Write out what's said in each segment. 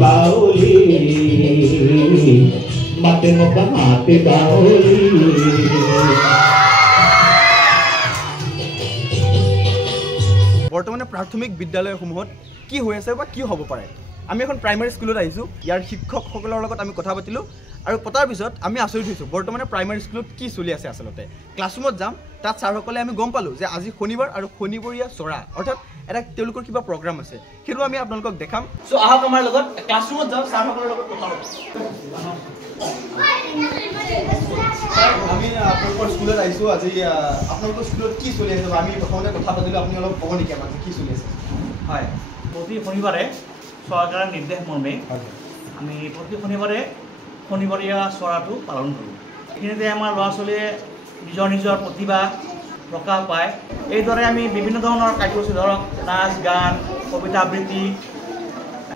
বাউলি মাতে মকা হাতে বাউলি বৰ্তমানে প্ৰাথমিক বিদ্যালয়সমূহত কি হৈ আছে বা কি হ'ব পাৰে আমি এখন প্ৰাইমাৰী স্কুলত আহিছোঁ ইয়াৰ শিক্ষকসকলৰ লগত আমি কথা পাতিলোঁ আৰু পতাৰ পিছত আমি আচৰিত হৈছোঁ বৰ্তমানে প্ৰাইমাৰী স্কুলত কি চলি আছে আচলতে ক্লাছৰুমত যাম তাত ছাৰসকলে আমি গম পালোঁ যে আজি শনিবাৰ আৰু শনিবৰীয়া চৰা অৰ্থাৎ এটা তেওঁলোকৰ কিবা প্ৰগ্ৰাম আছে সেইটো আমি আপোনালোকক দেখাম চ' আহক আমাৰ লগত ক্লাছৰুমত যাওঁ ছাৰসকলৰ লগত কথা পাতিম আমি আপোনালোকৰ স্কুলত আহিছোঁ আজি আপোনালোকৰ স্কুলত কি চলি আছে আমি প্ৰথমতে কথা পাতিলোঁ আপুনি অলপ ক'ব নেকি আমাক কি চলি আছে হয় প্ৰতি শনিবাৰে চৰকাৰৰ নিৰ্দেশ মৰ্মে আমি প্ৰতি শনিবাৰে শনিবৰীয়া চৰাটো পালন কৰোঁ এইখিনিতে আমাৰ ল'ৰা ছোৱালীয়ে নিজৰ নিজৰ প্ৰতিভা প্ৰকাশ পায় এইদৰে আমি বিভিন্ন ধৰণৰ কাৰ্যসূচী ধৰক নাচ গান কবিতা আবৃত্তি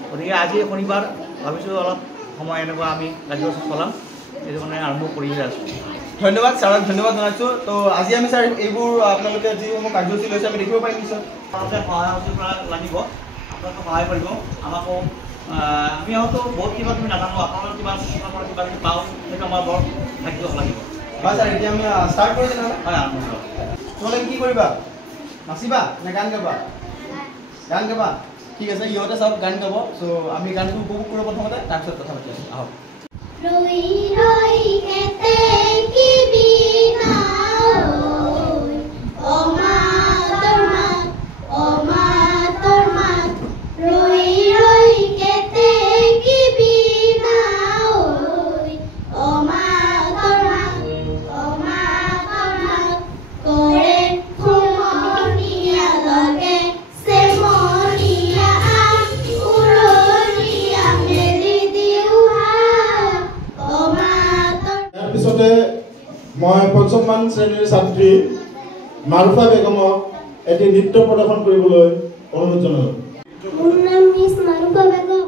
গতিকে আজি শনিবাৰ ভাবিছোঁ অলপ সময় এনেকুৱা আমি কাৰ্যসূচী চলাম সেইটো কাৰণে আৰম্ভ কৰিয়ে আছোঁ ধন্যবাদ ছাৰক ধন্যবাদ জনাইছোঁ তো আজি আমি ছাৰ এইবোৰ আপোনালোকে যিসমূহ কাৰ্যসূচী লৈছে আমি দেখিব পাৰিম নিশ্চয় আপোনালোকে সহায় পৰা লাগিব আপোনালোকে সহায় কৰিব আমাকো আমি হয়তো বহুত কিবা তুমি নাজানো আপোনালোকৰ কিবা কিবা যদি পাওঁ সেইটো আমাৰ বৰ ভাগ্য লাগিব হয় ছাৰ এতিয়া আমি ষ্টাৰ্ট কৰি তেনেহ'লে হয় আৰম্ভ কৰোঁ তোমালোকে কি কৰিবা নাচিবা নে গান গাবা গান গাবা ঠিক আছে ইহঁতে চব গান গাব চ' আমি গানটো উপভোগ কৰোঁ প্ৰথমতে তাৰপিছত কথা পাতি আছোঁ আহক ৰৈ ৰৈ কেতে কিবিনা ঐ অমা তোৰ মাত ৰৈ ৰৈ কেতে কিবিনা ঐ অমা তোৰ মাত কৰে সমনীয়া লগে চেমনীয়া উৰণীয়া মেলি দিওঁ ইয়াৰ পিছতে মই পঞ্চমমান শ্ৰেণীৰ ছাত্ৰী মাৰুফা বেগমক এটি নৃত্য প্ৰদৰ্শন কৰিবলৈ অনুৰোধ জনালোঁ মোৰ নাম মিছ মাৰুফা বেগম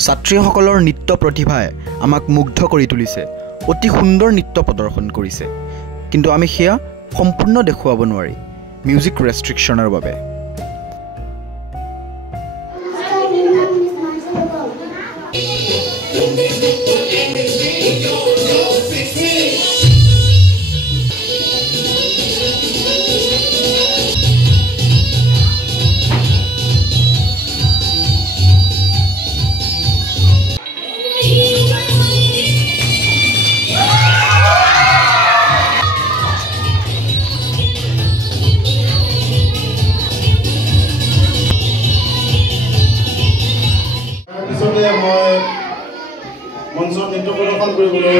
ছাত্ৰীসকলৰ নৃত্য প্ৰতিভাই আমাক মুগ্ধ কৰি তুলিছে অতি সুন্দৰ নৃত্য প্ৰদৰ্শন কৰিছে কিন্তু আমি সেয়া সম্পূৰ্ণ দেখুৱাব নোৱাৰি মিউজিক ৰেষ্ট্ৰিকশ্যনৰ বাবে মই মঞ্চত নৃত্য প্ৰদৰ্শন কৰিবলৈ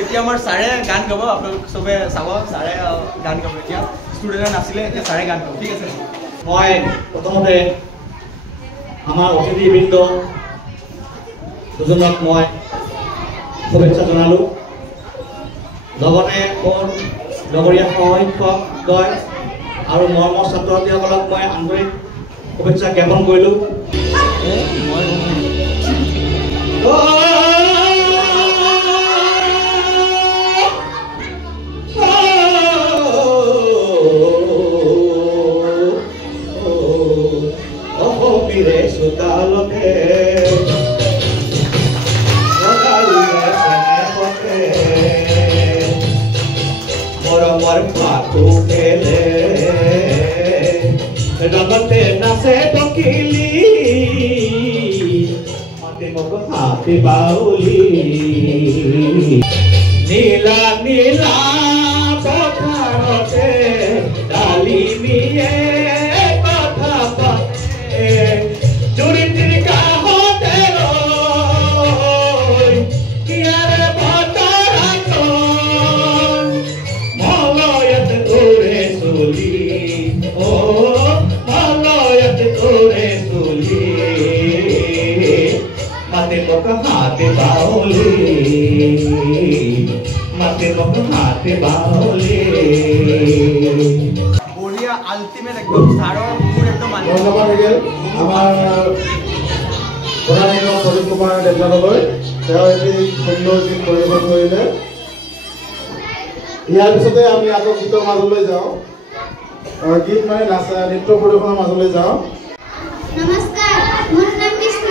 এতিয়া আমাৰ ছাৰে গান গাব আপোনালোক চবে চাব ছাৰে গান গাব এতিয়া ষ্টুডেণ্টে নাছিলে এতিয়া ছাৰে গান গাব ঠিক আছে মই প্ৰথমতে আমাৰ অতিথিবৃন্দ দুজনক মই শুভেচ্ছা জনালোঁ লগতে মোৰ লগৰীয়া সহশিক্ষকদ্বয় আৰু মৰমৰ ছাত্ৰ ছাত্ৰীসকলক মই আন্তৰিক শুভেচ্ছা জ্ঞাপন কৰিলোঁ ৰঙতে নাচে টকিলি মাতে মোক হাতে বাউলি নীলা নীলা পথাৰতে ডালিমিয়ে কথা পাতে জুৰিটিৰ কাষতে ৰৈ কিয়াৰে বতৰাখন মলয়ত তোৰে চলি মলয়ত তোৰে চলি মাতে মোক হাতে বাউলি মাতে মোক হাতে বাউলি বঢ়িয়া আল্টিমেট একদম ছাৰৰ মোৰ একদম ধন্যবাদ থাকিল আমাৰ প্ৰধান শিক্ষক প্ৰদীপ কুমাৰ দেৱনাথলৈ তেওঁ এটি সুন্দৰ গীত পৰিৱেশন কৰিলে ইয়াৰ পিছতে আমি আকৌ গীতৰ মাজলৈ যাওঁ গীত মানে নাচা নৃত্য পৰিৱেশনৰ মাজলৈ যাওঁ নমস্কাৰ মোৰ নাম কৃষ্ণ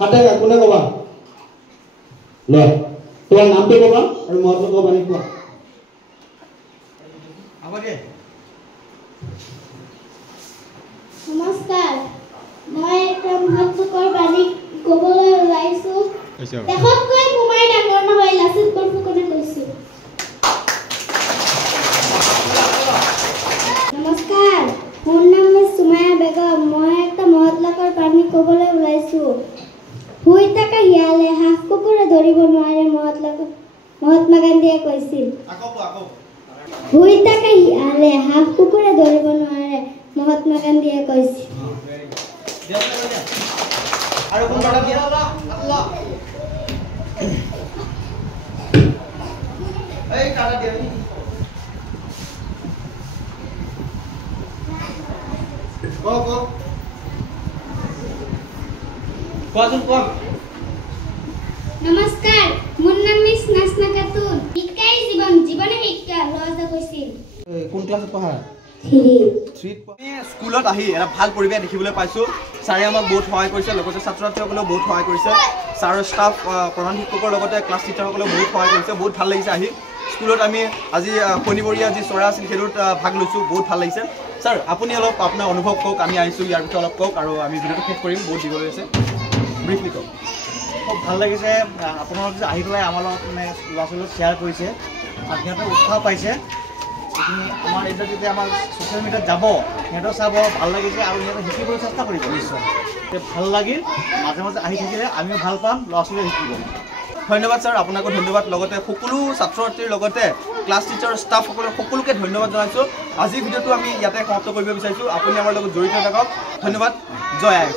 হাতে কোনে ক'বা ল তোমাৰ নামটো ক'বা আৰু মহৎ বাণী কোৱা নমস্কাৰ মই এটা মহৎলোকৰ বাণী ক'বলৈ ওলাইছোঁ দেশতকৈ মোমাই ডাঙৰ নহয় লাচিত বৰফুকনে কৈছোঁ নমস্কাৰ মোৰ নাম সুমায়া বেগম মই একটা মহৎলোকৰ বাণী ক'বলৈ ওলাইছোঁ শুই থকা শিয়ালে হাঁহ কুকুৰে ধৰিব নোৱাৰে মহাত্মা গান্ধীয়ে কৈছিল শুই থকা শিয়ালে হাঁহ কুকুৰে ধৰিব নোৱাৰে মহাত্মা গান্ধীয়ে কৈছিল আৰু কোনটা দিয়া আল্লাহ এই কাটা দিয়া গো কোৱাচোন কোৱা নমস্কাৰ মোৰ নাম মিছ নাজনা খাতুন শিক্ষাই জীৱন জীৱনে শিক্ষা ৰজা কৈছিল কোন ক্লাছত পঢ়া 3 স্কুলত আহি এটা ভাল পৰিৱেশ দেখিবলৈ পাইছোঁ ছাৰে আমাক বহুত সহায় কৰিছে লগতে ছাত্ৰ ছাত্ৰীসকলেও বহুত সহায় কৰিছে ছাৰৰ ষ্টাফ প্ৰধান শিক্ষকৰ লগতে ক্লাছ টিচাৰসকলেও বহুত সহায় কৰিছে বহুত ভাল লাগিছে আহি স্কুলত আমি আজি শনিবৰীয়া যি চৰা আছিল সেইটোত ভাগ লৈছোঁ বহুত ভাল লাগিছে ছাৰ আপুনি অলপ আপোনাৰ অনুভৱ কওক আমি আহিছোঁ ইয়াৰ বিষয়ে অলপ কওক আৰু আমি ভিডিঅ'টো শেষ কৰিম বহুত দীঘলীয়া হৈছে ব্ৰিফলি কওক খুব ভাল লাগিছে আপোনালোক যে আহি পেলাই আমাৰ লগত মানে ল'ৰা ছোৱালীক শ্বেয়াৰ কৰিছে আৰু সিহঁতে উৎসাহ পাইছে এইখিনি আমাৰ এতিয়া যেতিয়া আমাৰ ছ'চিয়েল মিডিয়াত যাব সিহঁতেও চাব ভাল লাগিছে আৰু সিহঁতে শিকিবলৈ চেষ্টা কৰিব নিশ্চয় ভাল লাগিল মাজে মাজে আহি থাকিলে আমিও ভাল পাম ল'ৰা ছোৱালীয়ে শিকিব ধন্যবাদ ছাৰ আপোনাকো ধন্যবাদ লগতে সকলো ছাত্ৰ ছাত্ৰীৰ লগতে ক্লাছ টিচাৰ ষ্টাফসকলক সকলোকে ধন্যবাদ জনাইছোঁ আজিৰ ভিডিঅ'টো আমি ইয়াতে সমাপ্ত কৰিব বিচাৰিছোঁ আপুনি আমাৰ লগত জড়িত থাকক ধন্যবাদ জয় আই